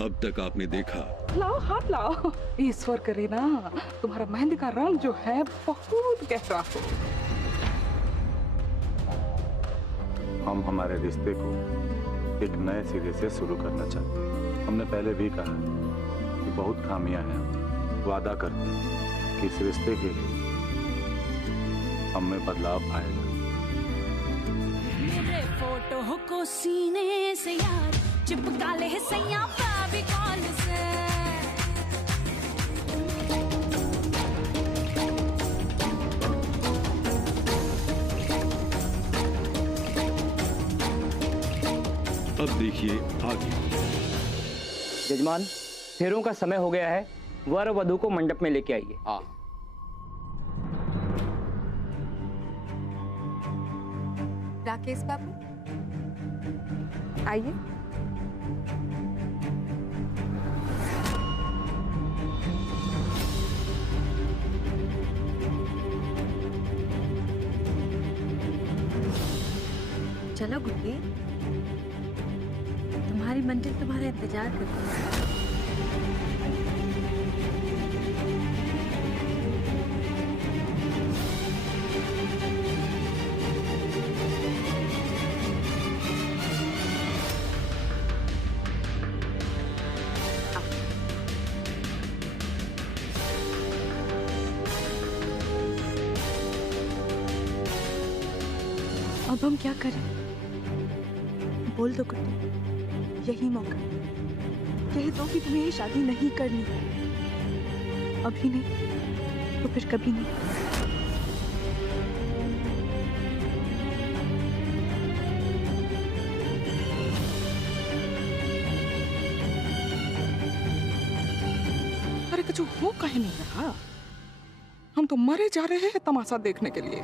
अब तक आपने देखा। लाओ हाथ लाओ। ईश्वर करे ना तुम्हारा मेहंदी का रंग जो है बहुत गहरा हो। हम हमारे रिश्ते को एक नए सिरे से शुरू करना चाहते हैं। हमने पहले भी कहा कि बहुत खामियां हैं। वादा करते हैं कि इस रिश्ते के लिए हम में बदलाव आएगा। मेरे फोटो को सीने से यार चिपका ले सैया फेविकॉल से। अब देखिए आगे। यजमान, फेरों का समय हो गया है। वर वधु को मंडप में लेके आइए। हाँ। राकेश बाबू आइए। चलो गुड्डी, तुम्हारी मंजिल तुम्हारा इंतजार करती है। अब हम क्या करें? बोल दो गुड्डी, यही मौका। कह दो कि तुम्हें ये शादी नहीं करनी। अभी नहीं तो फिर कभी नहीं। अरे कुछ हो कहीं नहीं रहा। हम तो मरे जा रहे हैं तमाशा देखने के लिए।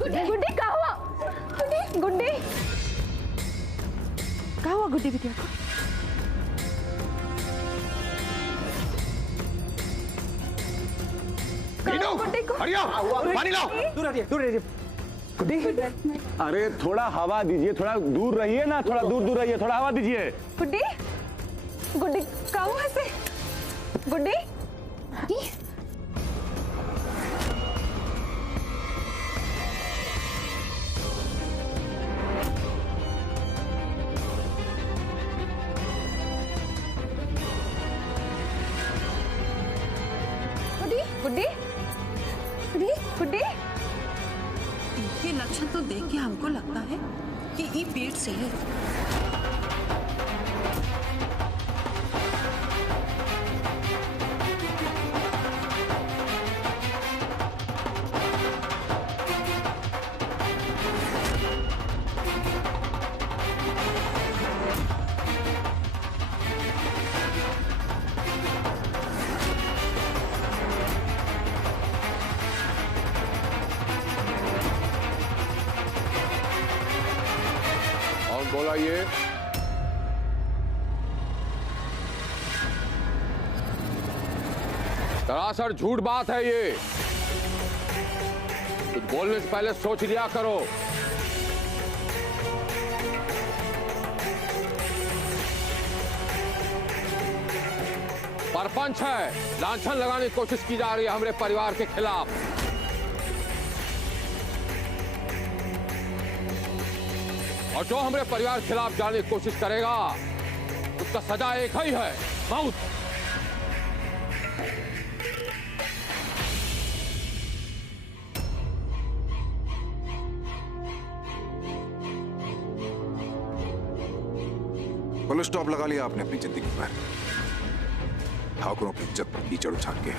गुड्डी क्या हुआ? गुड्डी क्या हुआ? गुड्डी विद्या को पानी लाओ। दूर रहिए। गुड्डी, अरे थोड़ा हवा दीजिए, थोड़ा दूर रहिए ना, थोड़ा दूर रहिए, थोड़ा हवा दीजिए। गुड्डी क्या हुआ ऐसे? गुड्डी गुड्डी इनके लक्षण तो देख के हमको लगता है कि ये पेट से है। बोला ये सरासर झूठ बात है। ये कुछ बोलने से पहले सोच लिया करो। परपंच है, लांछन लगाने की कोशिश की जा रही है हमारे परिवार के खिलाफ। और जो हमारे परिवार के खिलाफ जाने की कोशिश करेगा उसका सजा एक ही है, मौत। फुल स्टॉप लगा लिया आपने अपनी जिंदगी पर। ठाकुरों की इज्जत पर कीचड़ उछाल के।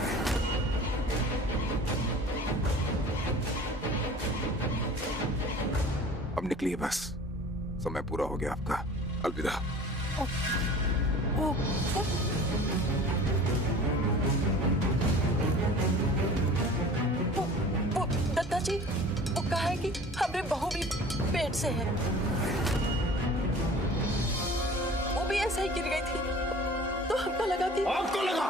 अब निकलिए बस, समय पूरा हो गया आपका। अलविदा। वो दत्ता जी, वो कहा है कि हमारे बहू भी पेट से है। वो भी ऐसे ही गिर गई थी, तो हमको लगा कि आपको लगा?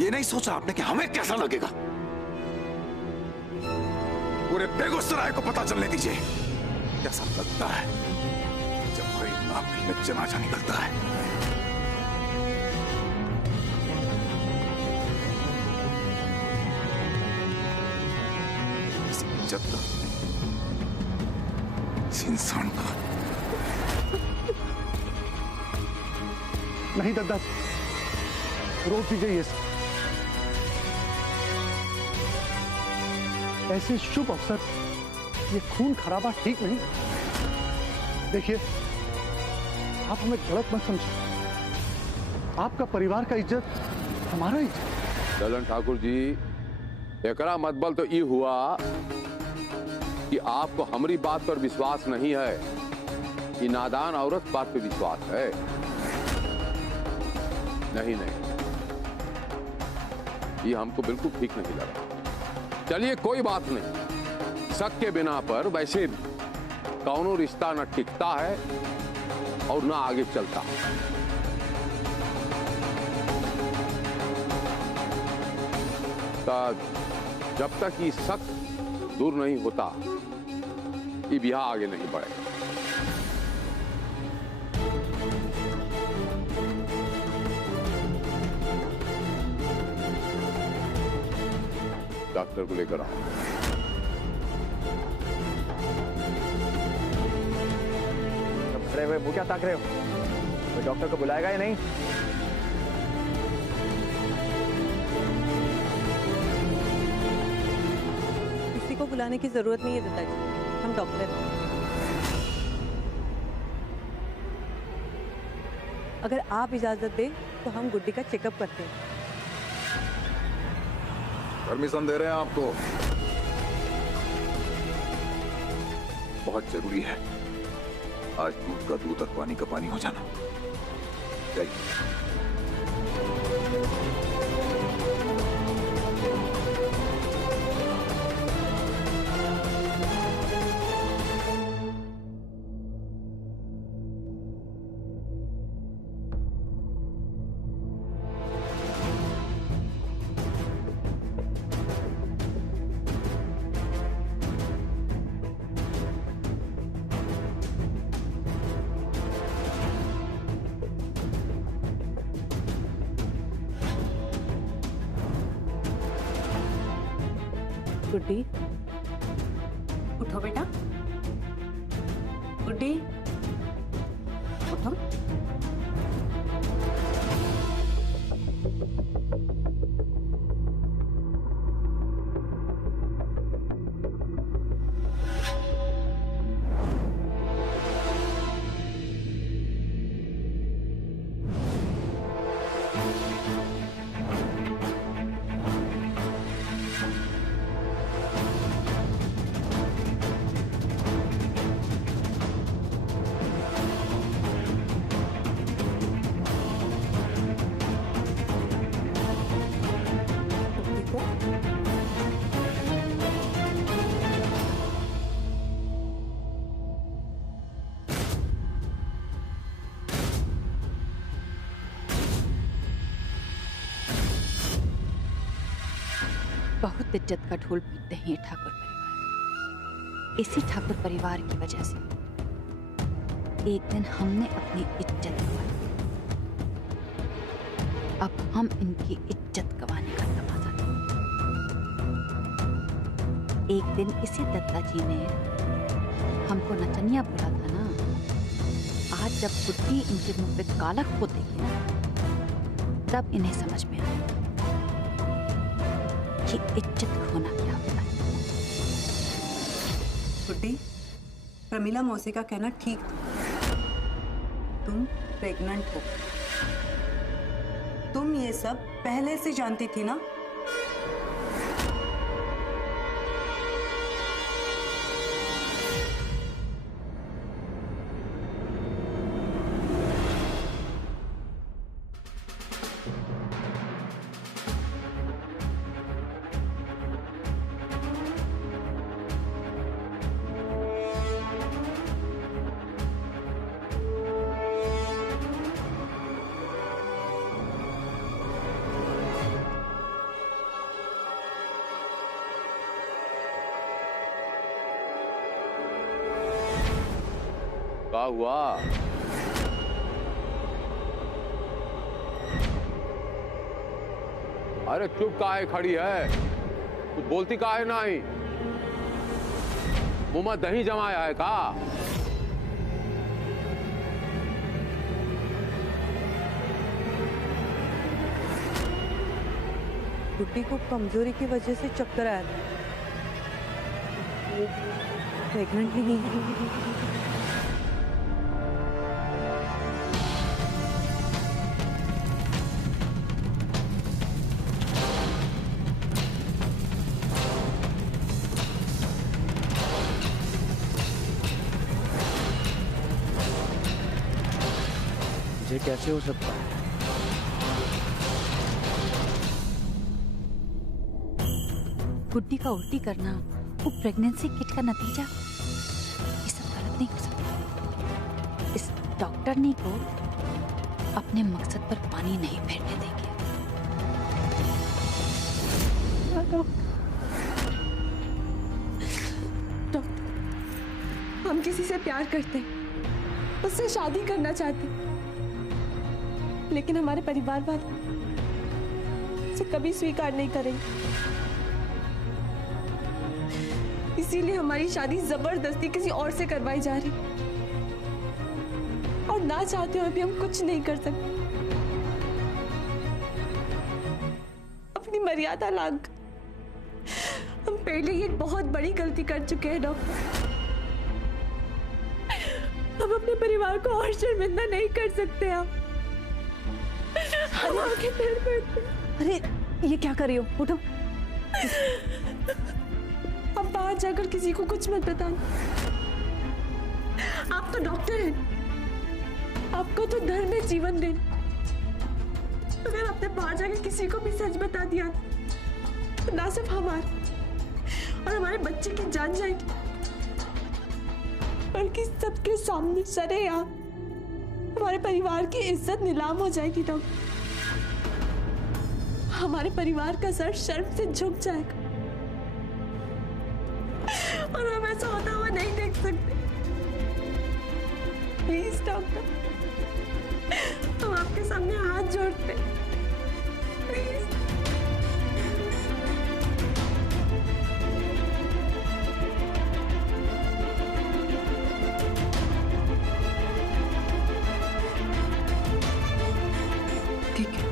ये नहीं सोचा आपने कि हमें कैसा लगेगा? पूरे बेगूसराय को पता चलने दीजिए कैसा लगता है जब हमारी महफिल में जनाजा निकलता है। इस इज्जत का, इस इंसान का। नहीं दद्दा जी, रोक दीजिए ये सब। ऐसे शुभ अवसर ये खून खराबा ठीक नहीं। देखिए, आप हमें गलत मत समझिए। आपका परिवार का इज्जत हमारा इज्जत। ललन ठाकुर जी, एकरा मतबल तो ये हुआ कि आपको हमारी बात पर विश्वास नहीं है, कि नादान औरत बात पे विश्वास है। नहीं, ये हमको बिल्कुल ठीक नहीं लगा। चलिए कोई बात नहीं, शक के बिना पर वैसे भी कौनो रिश्ता न टिकता है और न आगे चलता। जब तक ये शक दूर नहीं होता, ये ब्याह आगे नहीं बढ़ेगा। डॉक्टर को लेकर आओ। खड़े हुए वो क्या ताक रहे हो? तो डॉक्टर को बुलाएगा या नहीं? किसी को बुलाने की जरूरत नहीं है दत्ता जी, हम डॉक्टर हैं। अगर आप इजाजत दें तो हम गुड्डी का चेकअप करते हैं। परमिशन दे रहे हैं आपको? बहुत जरूरी है आज दूध का दूध और पानी का पानी हो जाना। जाइए। गुड्डी, उठो बेटा। गुड्डी, उठो। बहुत इज्जत का ढोल पीटते हैं ये ठाकुर परिवार। इसी ठाकुर परिवार की वजह से एक दिन हमने अपनी इज्जत गंवाई। अब हम इनकी इज्जत गंवाने का तमाशा देखें। एक दिन इसी दत्ता जी ने हमको नचनिया बोला था ना। आज जब गुड्डी इनके मुंह पे काला खो देगी ना, तब इन्हें समझ में आएगा कि इज्जत खोना क्या होता है। गुड्डी, प्रमीला मौसी का कहना ठीक था। तुम प्रेग्नेंट हो। तुम ये सब पहले से जानती थी ना? क्या हुआ? अरे चुप काहे खड़ी है? कुछ बोलती काहे नहीं? मुंह में दही जमाया है का? गुड्डी को कमजोरी की वजह से चक्कर आया था। प्रेग्नेंट नहीं है। ये कैसे हो सकता है? गुड्डी का उल्टी करना वो प्रेगनेंसी किट का नतीजा, ये सब गलत नहीं हो सकता। इस डॉक्टरनी को अपने मकसद पर पानी नहीं फेरने देंगे। डॉक्टर, हम किसी से प्यार करते हैं, उससे शादी करना चाहते हैं, लेकिन हमारे परिवार वाले उसे कभी स्वीकार नहीं करेंगे। इसीलिए हमारी शादी जबरदस्ती किसी और से करवाई जा रही, और ना चाहते हुए भी हम कुछ नहीं कर सकते। अपनी मर्यादा लांघ हम पहले ही एक बहुत बड़ी गलती कर चुके हैं डॉक्टर। हम अपने परिवार को और शर्मिंदा नहीं कर सकते। हम आगे पैर पड़ते। अरे ये क्या कर रही हो? उठो। अब बाहर जाकर किसी को कुछ मत बताना। आप तो डॉक्टर हैं, आपको तो धर्म में जीवन देना। अगर आपने बाहर जाकर किसी को भी सच बता दिया तो ना सिर्फ हमारे और हमारे बच्चे की जान जाएगी, बल्कि सबके सामने सरेआम हमारे परिवार की इज्जत नीलाम हो जाएगी। डॉक्टर, हमारे परिवार का सर शर्म से झुक जाएगा और हम ऐसा होता हुआ नहीं देख सकते। प्लीज डॉक्टर, हम आपके सामने हाथ जोड़ते हैं। प्लीज। ठीक है।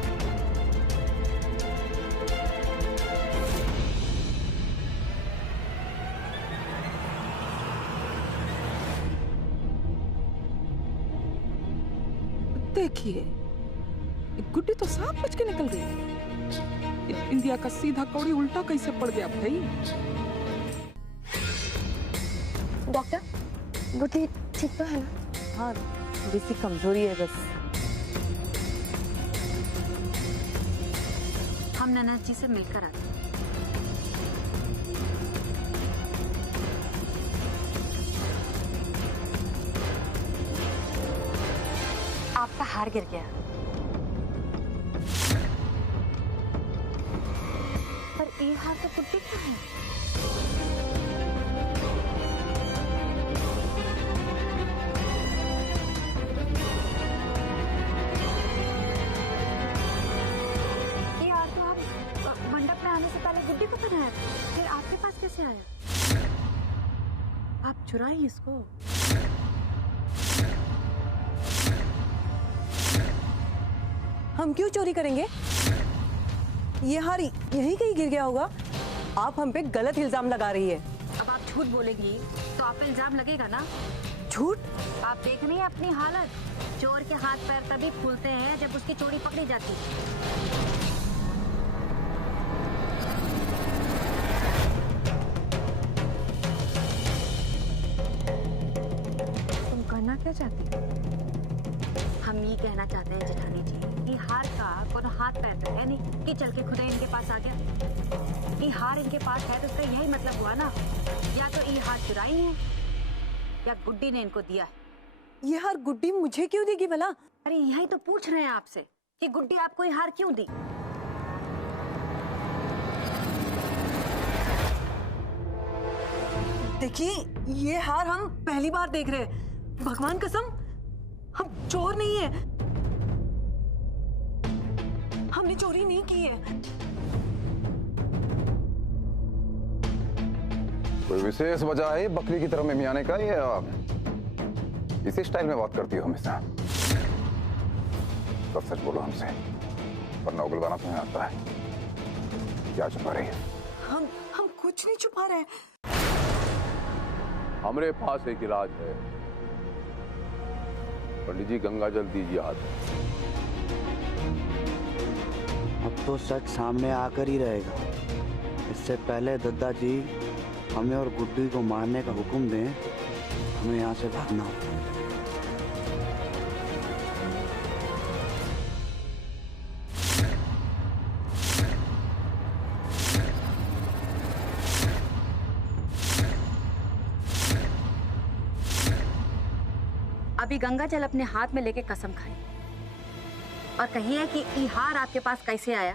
देखिए, गुड्डी तो सांप बच के निकल गई। इंडिया का सीधा कौड़ी उल्टा कैसे पड़ गया भाई? डॉक्टर, गुड्डी ठीक तो है ना? हाँ, थोड़ी सी कमजोरी है बस। हम ननद जी से मिलकर आते हैं। आपका हार गिर गया, पर ये हार तो गुड्डी का है। ये हार तो आप मंडप में आने से पहले गुड्डी को पहनाया, फिर आपके पास कैसे आया? आप चुराइए इसको। हम क्यों चोरी करेंगे? ये हार यहीं कहीं गिर गया होगा। आप हम पे गलत इल्जाम लगा रही है। अब आप झूठ बोलेंगी तो आप पे इल्जाम लगेगा ना। झूठ? आप देख रही हैं अपनी हालत। चोर के हाथ पैर तभी फूलते हैं जब उसकी चोरी पकड़ी जाती है। तुम कहना क्या चाहती हो? हम ये कहना चाहते हैं जेठानी जी कि हार का कोनो हाथ पैर तो है नहीं कि चल के खुदा इनके पास आ गया। ये हार इनके पास है तो उसका यही मतलब हुआ ना, या तो ये हार चुराई है या गुड्डी ने इनको दिया है। ये हार गुड्डी मुझे क्यों देगी भला? अरे यही तो पूछ रहे हैं आपसे कि गुड्डी आपको ये हार क्यों दी। देखिए, ये हार हम पहली बार देख रहे हैं। भगवान कसम, हम चोर नहीं है। हमने चोरी नहीं की है। कोई विशेष वजह है बकरी की तरह में आने का, या इसी स्टाइल में बात करती हो हमेशा? तो सच बोलो हमसे, वरना उगलवाना तुम्हें आता है। क्या छुपा रही है? हम कुछ नहीं छुपा रहे। हमारे पास एक इलाज है। पंडित जी गंगा जल दीजिए हाथ। अब तो सच सामने आकर ही रहेगा। इससे पहले दद्दा जी हमें और गुड्डी को मारने का हुक्म दें, हमें यहाँ से भागना होगा। अभी गंगा जल अपने हाथ में लेके कसम खाई और कहिए कि ये हार आपके पास कैसे आया।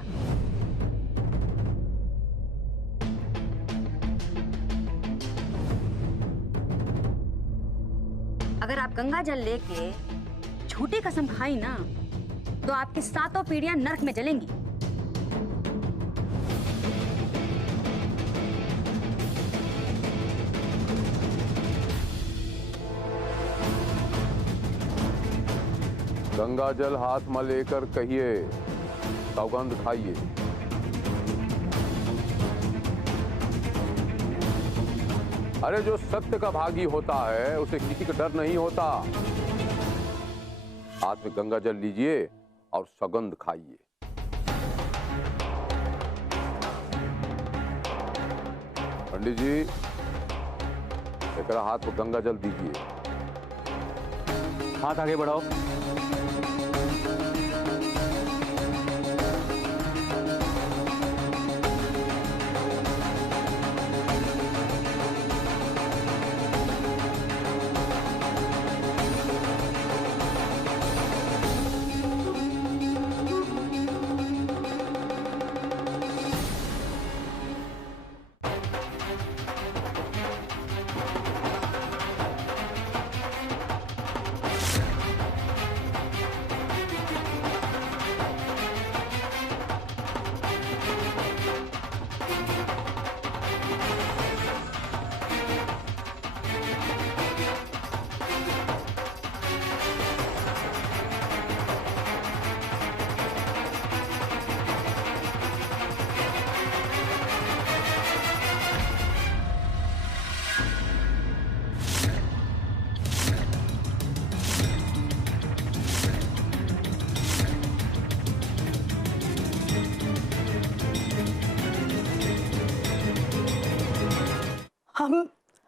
अगर आप गंगा जल लेके झूठी कसम खाई ना तो आपकी 7 पीढ़ियां नरक में जलेंगी। गंगा जल हाथ में लेकर कहिए, सौगंध खाइए। अरे जो सत्य का भागी होता है उसे किसी का डर नहीं होता। हाथ में गंगा जल लीजिए और सौगंध खाइए। पंडित जी एक हाथ में गंगा जल दीजिए। हाथ आगे बढ़ाओ।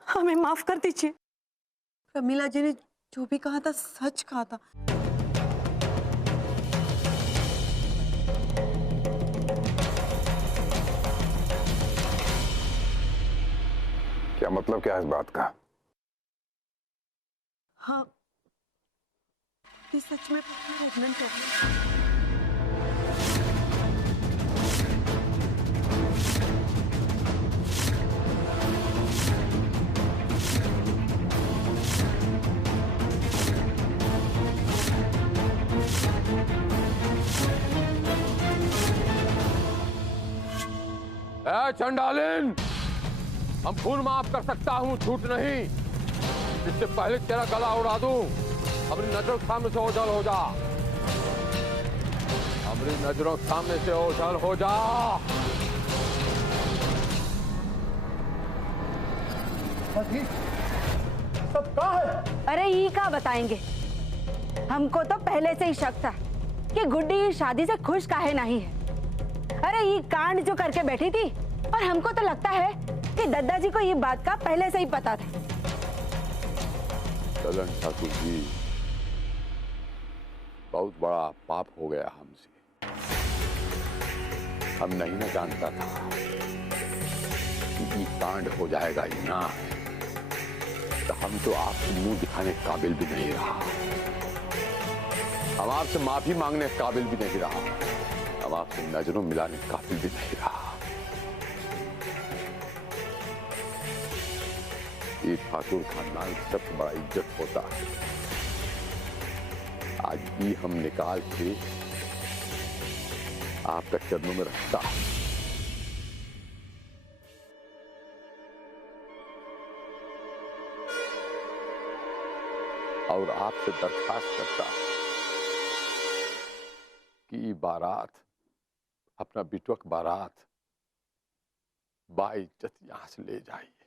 हमें माफ कर दीजिए। प्रमिला जी ने जो भी कहा था सच कहा था। क्या मतलब क्या है इस बात का? हाँ, ये सच में प्रेग्नेंट है। चंडालिन, हम खून माफ कर सकता हूँ, झूठ नहीं। इससे पहले तेरा गला उड़ा दूं, अपनी नजरों के सामने से ओझल हो जा। अपनी नजरों के सामने से ओझल हो जा। तब कहाँ है? अरे ये का बताएंगे, हमको तो पहले से ही शक था कि गुड्डी इस शादी से खुश काहे नहीं है। अरे ये कांड जो करके बैठी थी, और हमको तो लगता है कि दादाजी को ये बात का पहले से ही पता था। ललन ठाकुर जी, बहुत बड़ा पाप हो गया हमसे। हम नहीं ना जानता था कि ये कांड हो जाएगा ही ना, तो हम तो आपसे मुंह दिखाने के काबिल भी नहीं रहा, हम आपसे माफी मांगने के काबिल भी नहीं रहा, हम आपसे नजरों मिलाने के काबिल भी नहीं रहा। ये ठाकुर खानदान की सबसे बड़ा इज्जत होता है, आज भी हम निकाल के आपका चरणों में रखता और आपसे दरखास्त करता कि बारात, अपना बिटुक बारात बाइज्जत यहां से ले जाइए।